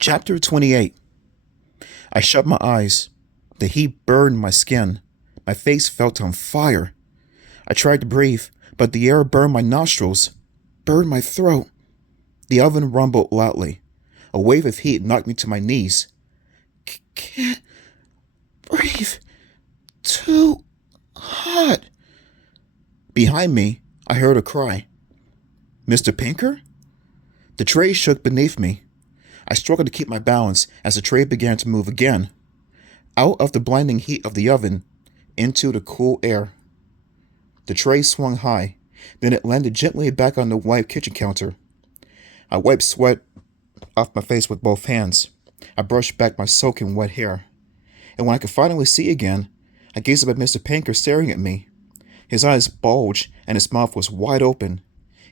Chapter 28. I shut my eyes. The heat burned my skin. My face felt on fire. I tried to breathe, but the air burned my nostrils, burned my throat. The oven rumbled loudly. A wave of heat knocked me to my knees. Can't breathe. Too hot. Behind me, I heard a cry. Mr. Pinker? The tray shook beneath me. I struggled to keep my balance as the tray began to move again, out of the blinding heat of the oven, into the cool air. The tray swung high, then it landed gently back on the white kitchen counter. I wiped sweat off my face with both hands. I brushed back my soaking wet hair. And when I could finally see again, I gazed up at Mr. Pinker staring at me. His eyes bulged and his mouth was wide open.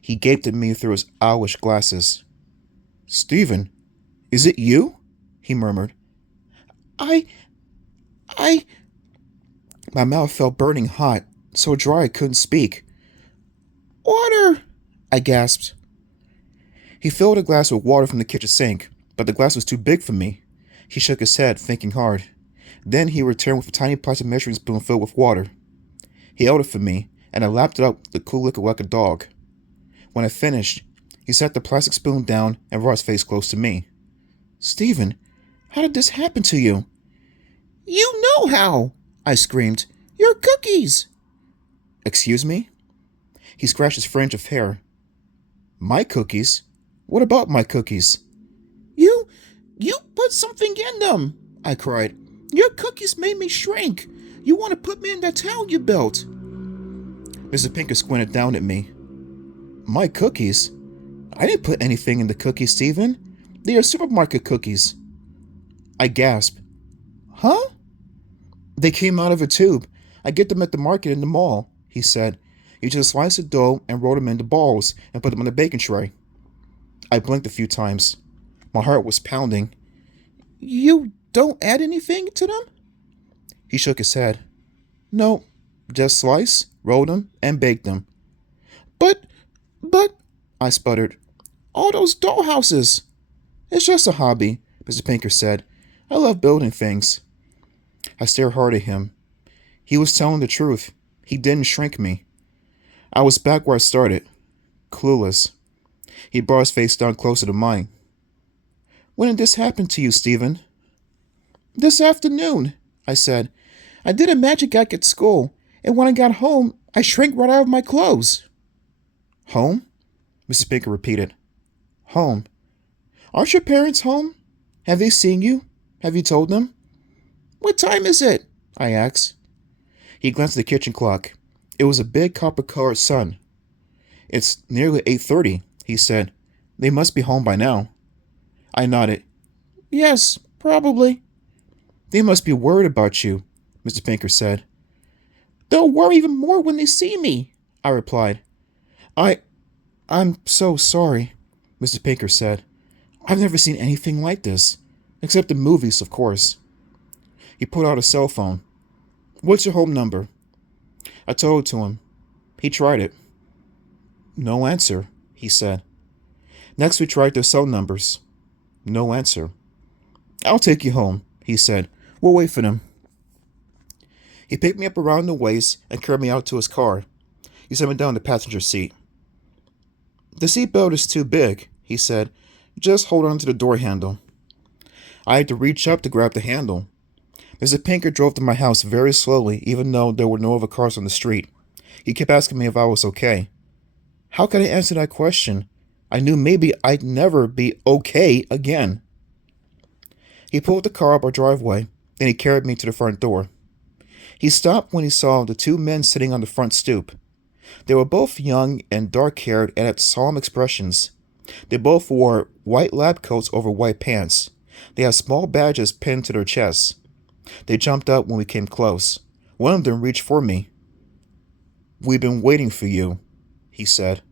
He gaped at me through his owlish glasses. "Stephen, is it you?" he murmured. I... My mouth felt burning hot, so dry I couldn't speak. "Water!" I gasped. He filled a glass with water from the kitchen sink, but the glass was too big for me. He shook his head, thinking hard. Then he returned with a tiny plastic measuring spoon filled with water. He held it for me, and I lapped it up the cool liquid like a dog. When I finished, he set the plastic spoon down and brought his face close to me. "Stephen, how did this happen to you?" "You know how!" I screamed. "Your cookies!" "Excuse me?" He scratched his fringe of hair. "My cookies? What about my cookies?" You put something in them!" I cried. "Your cookies made me shrink. You want to put me in that towel you built." Mr. Pinker squinted down at me. "My cookies? I didn't put anything in the cookies, Stephen. They are supermarket cookies." I gasped. "Huh?" "They came out of a tube. I get them at the market in the mall," he said. "You just slice the dough and roll them into balls and put them on the baking tray." I blinked a few times. My heart was pounding. "You don't add anything to them?" He shook his head. "No, just slice, roll them, and bake them." But, I sputtered. "All those dollhouses." "It's just a hobby," Mr. Pinker said. "I love building things." I stared hard at him. He was telling the truth. He didn't shrink me. I was back where I started, clueless. He brought his face down closer to mine. "When did this happen to you, Stephen?" "This afternoon," I said. "I did a magic act at school, and when I got home, I shrank right out of my clothes." "Home?" Mrs. Pinker repeated. "Home? Aren't your parents home? Have they seen you? Have you told them?" "What time is it?" I asked. He glanced at the kitchen clock. It was a big copper-colored sun. "It's nearly 8:30, he said. "They must be home by now." I nodded. "Yes, probably." "They must be worried about you," Mr. Pinker said. "They'll worry even more when they see me," I replied. I'm so sorry," Mr. Pinker said. "I've never seen anything like this, except in movies, of course." He pulled out a cell phone. "What's your home number?" I told it to him. He tried it. "No answer," he said. Next we tried their cell numbers. No answer. "I'll take you home," he said. "We'll wait for them." He picked me up around the waist and carried me out to his car. He set me down in the passenger seat. "The seatbelt is too big," he said. "Just hold on to the door handle." I had to reach up to grab the handle. Mr. Pinker drove to my house very slowly, even though there were no other cars on the street. He kept asking me if I was okay. How could I answer that question? I knew maybe I'd never be okay again. He pulled the car up our driveway, then he carried me to the front door. He stopped when he saw the two men sitting on the front stoop. They were both young and dark-haired and had solemn expressions. They both wore white lab coats over white pants. They had small badges pinned to their chests. They jumped up when we came close. One of them reached for me. "We've been waiting for you," he said.